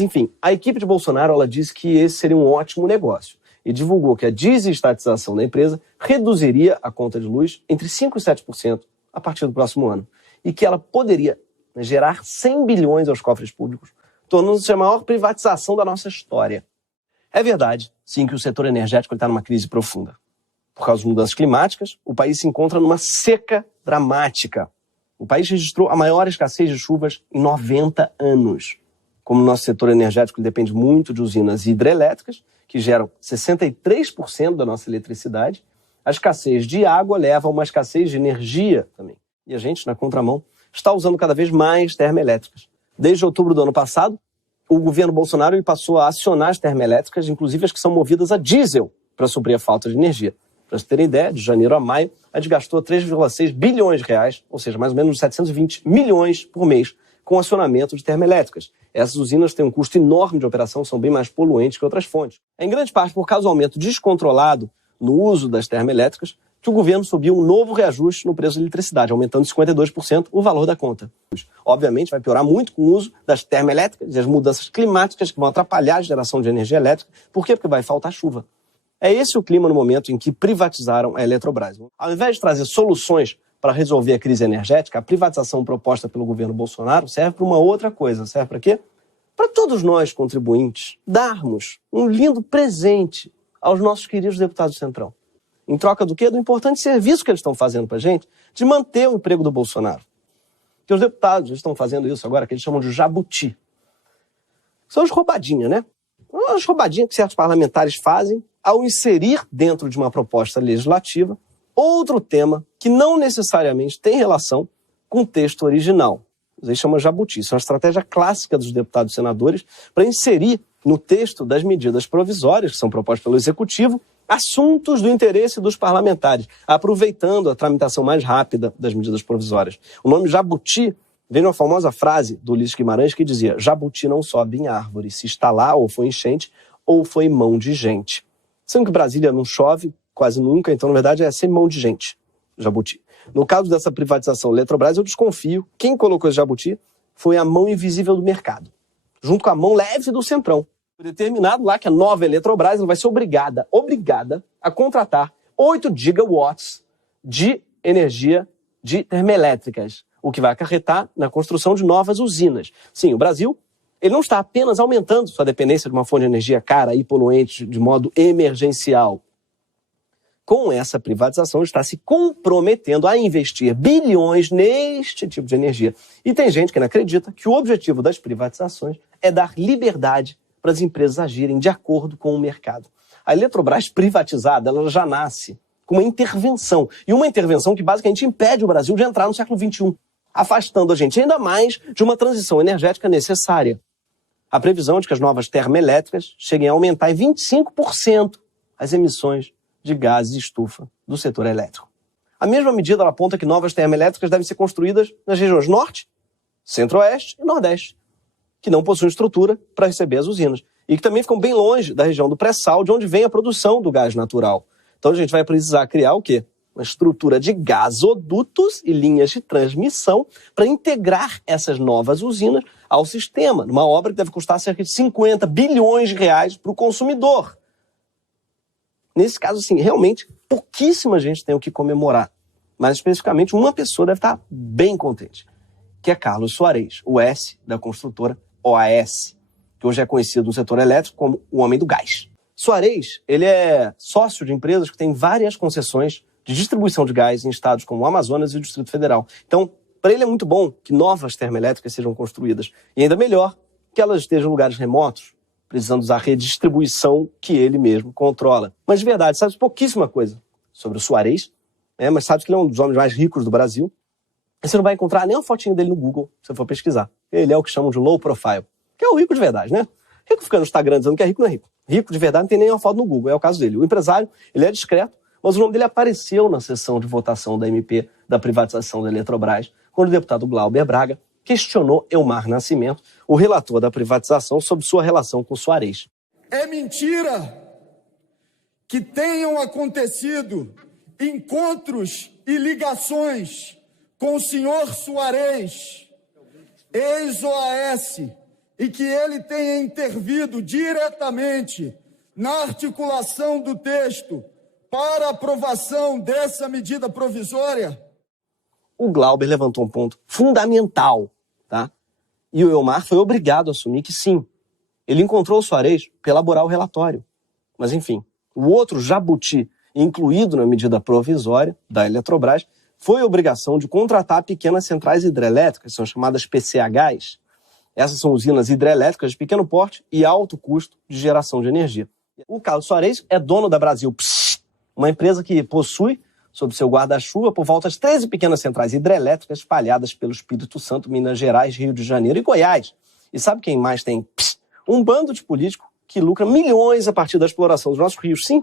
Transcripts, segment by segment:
Enfim, a equipe de Bolsonaro ela disse que esse seria um ótimo negócio e divulgou que a desestatização da empresa reduziria a conta de luz entre 5% e 7% a partir do próximo ano e que ela poderia gerar 100 bilhões aos cofres públicos, tornando-se a maior privatização da nossa história. É verdade, sim, que o setor energético está numa crise profunda. Por causa das mudanças climáticas, o país se encontra numa seca dramática. O país registrou a maior escassez de chuvas em 90 anos. Como o nosso setor energético depende muito de usinas hidrelétricas, que geram 63% da nossa eletricidade, a escassez de água leva a uma escassez de energia também. E a gente, na contramão, está usando cada vez mais termoelétricas. Desde outubro do ano passado, o governo Bolsonaro ele passou a acionar as termoelétricas, inclusive as que são movidas a diesel, para suprir a falta de energia. Para vocês terem ideia, de janeiro a maio, a gente gastou 3,6 bilhões de reais, ou seja, mais ou menos 720 milhões por mês, com acionamento de termoelétricas. Essas usinas têm um custo enorme de operação, são bem mais poluentes que outras fontes. É em grande parte por causa do aumento descontrolado no uso das termoelétricas que o governo subiu um novo reajuste no preço da eletricidade, aumentando 52% o valor da conta. Obviamente vai piorar muito com o uso das termoelétricas e as mudanças climáticas que vão atrapalhar a geração de energia elétrica. Por quê? Porque vai faltar chuva. É esse o clima no momento em que privatizaram a Eletrobras. Ao invés de trazer soluções para resolver a crise energética, a privatização proposta pelo governo Bolsonaro serve para uma outra coisa. Serve para quê? Para todos nós, contribuintes, darmos um lindo presente aos nossos queridos deputados do Centrão. Em troca do quê? Do importante serviço que eles estão fazendo para a gente de manter o emprego do Bolsonaro. Que os deputados estão fazendo isso agora, que eles chamam de jabuti. São as roubadinhas, né? As roubadinhas que certos parlamentares fazem ao inserir dentro de uma proposta legislativa outro tema que não necessariamente tem relação com o texto original. Eles chamam jabuti. Isso é uma estratégia clássica dos deputados e senadores para inserir no texto das medidas provisórias que são propostas pelo Executivo assuntos do interesse dos parlamentares, aproveitando a tramitação mais rápida das medidas provisórias. O nome jabuti vem de uma famosa frase do Ulisses Guimarães que dizia: jabuti não sobe em árvore, se está lá ou foi enchente ou foi mão de gente. Sendo que Brasília não chove quase nunca, então na verdade é sem mão de gente, jabuti. No caso dessa privatização Eletrobras, eu desconfio, quem colocou esse jabuti foi a mão invisível do mercado, junto com a mão leve do Centrão. Determinado lá que a nova Eletrobras vai ser obrigada a contratar 8 gigawatts de energia de termoelétricas, o que vai acarretar na construção de novas usinas. Sim, o Brasil ele não está apenas aumentando sua dependência de uma fonte de energia cara e poluente de modo emergencial. Com essa privatização, está se comprometendo a investir bilhões neste tipo de energia. E tem gente que não acredita que o objetivo das privatizações é dar liberdade para as empresas agirem de acordo com o mercado. A Eletrobras privatizada, ela já nasce com uma intervenção. E uma intervenção que basicamente impede o Brasil de entrar no século XXI, afastando a gente ainda mais de uma transição energética necessária. A previsão é de que as novas termoelétricas cheguem a aumentar em 25% as emissões de gases de estufa do setor elétrico. A mesma medida ela aponta que novas termoelétricas devem ser construídas nas regiões Norte, Centro-Oeste e Nordeste, que não possuem estrutura para receber as usinas e que também ficam bem longe da região do pré-sal, de onde vem a produção do gás natural. Então a gente vai precisar criar o quê? Uma estrutura de gasodutos e linhas de transmissão para integrar essas novas usinas ao sistema, numa obra que deve custar cerca de 50 bilhões de reais para o consumidor. Nesse caso, assim, realmente, pouquíssima gente tem o que comemorar. Mas, especificamente, uma pessoa deve estar bem contente, que é Carlos Soares, o S da construtora OAS, que hoje é conhecido no setor elétrico como o homem do gás. Soares, ele é sócio de empresas que têm várias concessões de distribuição de gás em estados como o Amazonas e o Distrito Federal. Então, para ele é muito bom que novas termoelétricas sejam construídas. E ainda melhor que elas estejam em lugares remotos, precisando usar a redistribuição que ele mesmo controla. Mas de verdade, sabe pouquíssima coisa sobre o Soares, mas sabe que ele é um dos homens mais ricos do Brasil. E você não vai encontrar nem uma fotinho dele no Google, se você for pesquisar. Ele é o que chamam de low profile, que é o rico de verdade, né? Rico fica no Instagram dizendo que é rico, não é rico. Rico de verdade não tem nem uma foto no Google, é o caso dele. O empresário, ele é discreto, mas o nome dele apareceu na sessão de votação da MP da privatização da Eletrobras, quando o deputado Glauber Braga questionou Elmar Nascimento, o relator da privatização, sobre sua relação com Soares. É mentira que tenham acontecido encontros e ligações com o senhor Soares, ex-OAS, e que ele tenha intervido diretamente na articulação do texto para aprovação dessa medida provisória? O Glauber levantou um ponto fundamental, tá? E o Elmar foi obrigado a assumir que sim, ele encontrou o Soares para elaborar o relatório. Mas enfim, o outro jabuti incluído na medida provisória da Eletrobras foi a obrigação de contratar pequenas centrais hidrelétricas, são chamadas PCHs. Essas são usinas hidrelétricas de pequeno porte e alto custo de geração de energia. O Carlos Soares é dono da Brasil, uma empresa que possui, sob seu guarda-chuva, por volta de 13 pequenas centrais hidrelétricas espalhadas pelo Espírito Santo, Minas Gerais, Rio de Janeiro e Goiás. E sabe quem mais tem? Um bando de político que lucra milhões a partir da exploração dos nossos rios. Sim,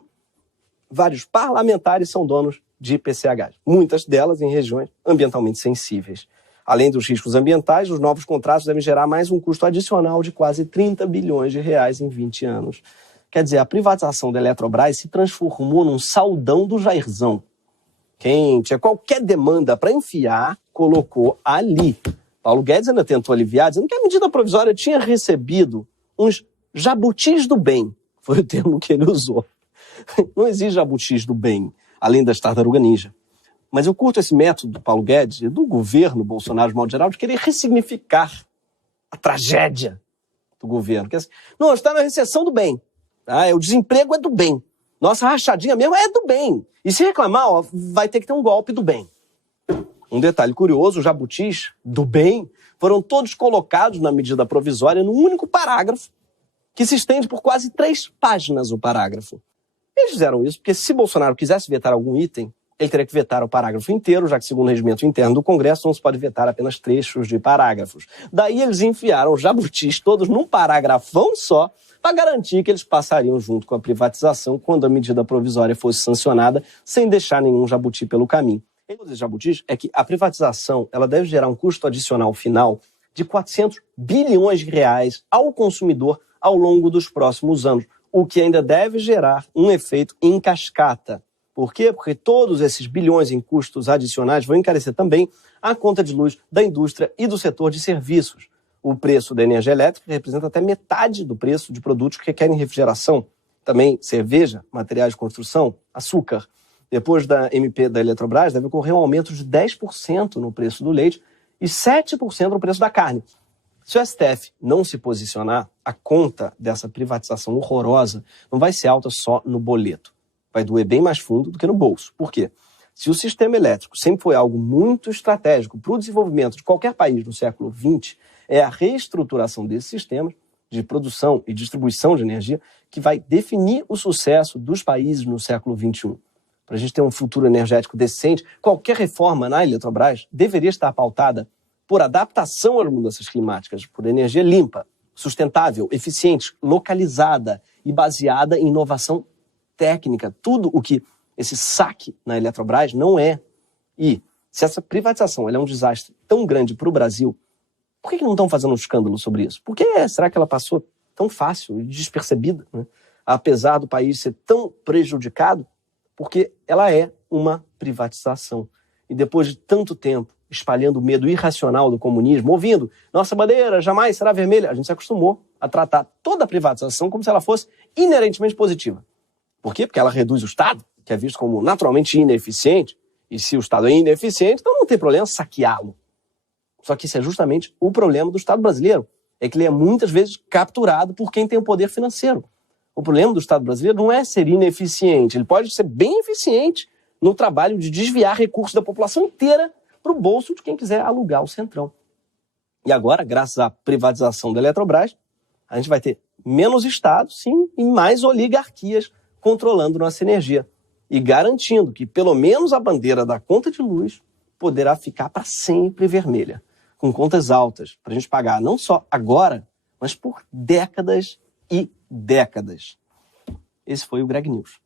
vários parlamentares são donos de PCHs, muitas delas em regiões ambientalmente sensíveis. Além dos riscos ambientais, os novos contratos devem gerar mais um custo adicional de quase 30 bilhões de reais em 20 anos. Quer dizer, a privatização da Eletrobras se transformou num saldão do Jairzão. Quem tinha qualquer demanda para enfiar, colocou ali. Paulo Guedes ainda tentou aliviar, dizendo que a medida provisória tinha recebido uns jabutis do bem. Foi o termo que ele usou. Não existe jabutis do bem, além das tartaruga ninja. Mas eu curto esse método do Paulo Guedes e do governo Bolsonaro, de modo geral, de querer ressignificar a tragédia do governo. Que é assim, não, está na recessão do bem. Tá? O desemprego é do bem. Nossa rachadinha mesmo é do bem. E se reclamar, ó, vai ter que ter um golpe do bem. Um detalhe curioso, os jabutis do bem foram todos colocados na medida provisória num único parágrafo, que se estende por quase 3 páginas o parágrafo. Eles fizeram isso porque se Bolsonaro quisesse vetar algum item, ele teria que vetar o parágrafo inteiro, já que, segundo o regimento interno do Congresso, não se pode vetar apenas trechos de parágrafos. Daí eles enfiaram os jabutis todos num parágrafão só, para garantir que eles passariam junto com a privatização quando a medida provisória fosse sancionada, sem deixar nenhum jabuti pelo caminho. O dos jabutis é que a privatização ela deve gerar um custo adicional final de 400 bilhões de reais ao consumidor ao longo dos próximos anos, o que ainda deve gerar um efeito em cascata. Por quê? Porque todos esses bilhões em custos adicionais vão encarecer também a conta de luz da indústria e do setor de serviços. O preço da energia elétrica representa até metade do preço de produtos que requerem refrigeração. Também cerveja, materiais de construção, açúcar. Depois da MP da Eletrobras, deve ocorrer um aumento de 10% no preço do leite e 7% no preço da carne. Se o STF não se posicionar, a conta dessa privatização horrorosa não vai ser alta só no boleto. Vai doer bem mais fundo do que no bolso. Por quê? Se o sistema elétrico sempre foi algo muito estratégico para o desenvolvimento de qualquer país no século XX, é a reestruturação desses sistemas de produção e distribuição de energia que vai definir o sucesso dos países no século XXI. Para a gente ter um futuro energético decente, qualquer reforma na Eletrobras deveria estar pautada por adaptação às mudanças climáticas, por energia limpa, sustentável, eficiente, localizada e baseada em inovação técnica. Tudo o que esse saque na Eletrobras não é. E se essa privatização ela é um desastre tão grande para o Brasil, por que não estão fazendo um escândalo sobre isso? Por que será que ela passou tão fácil e despercebida, né? Apesar do país ser tão prejudicado? Porque ela é uma privatização. E depois de tanto tempo espalhando o medo irracional do comunismo, ouvindo nossa bandeira jamais será vermelha, a gente se acostumou a tratar toda a privatização como se ela fosse inerentemente positiva. Por quê? Porque ela reduz o Estado, que é visto como naturalmente ineficiente, e se o Estado é ineficiente, então não tem problema saqueá-lo. Só que isso é justamente o problema do Estado brasileiro, é que ele é muitas vezes capturado por quem tem o poder financeiro. O problema do Estado brasileiro não é ser ineficiente, ele pode ser bem eficiente no trabalho de desviar recursos da população inteira para o bolso de quem quiser alugar o Centrão. E agora, graças à privatização da Eletrobras, a gente vai ter menos Estado, sim, e mais oligarquias controlando nossa energia e garantindo que pelo menos a bandeira da conta de luz poderá ficar para sempre vermelha, com contas altas, para a gente pagar não só agora, mas por décadas e décadas. Esse foi o Greg News.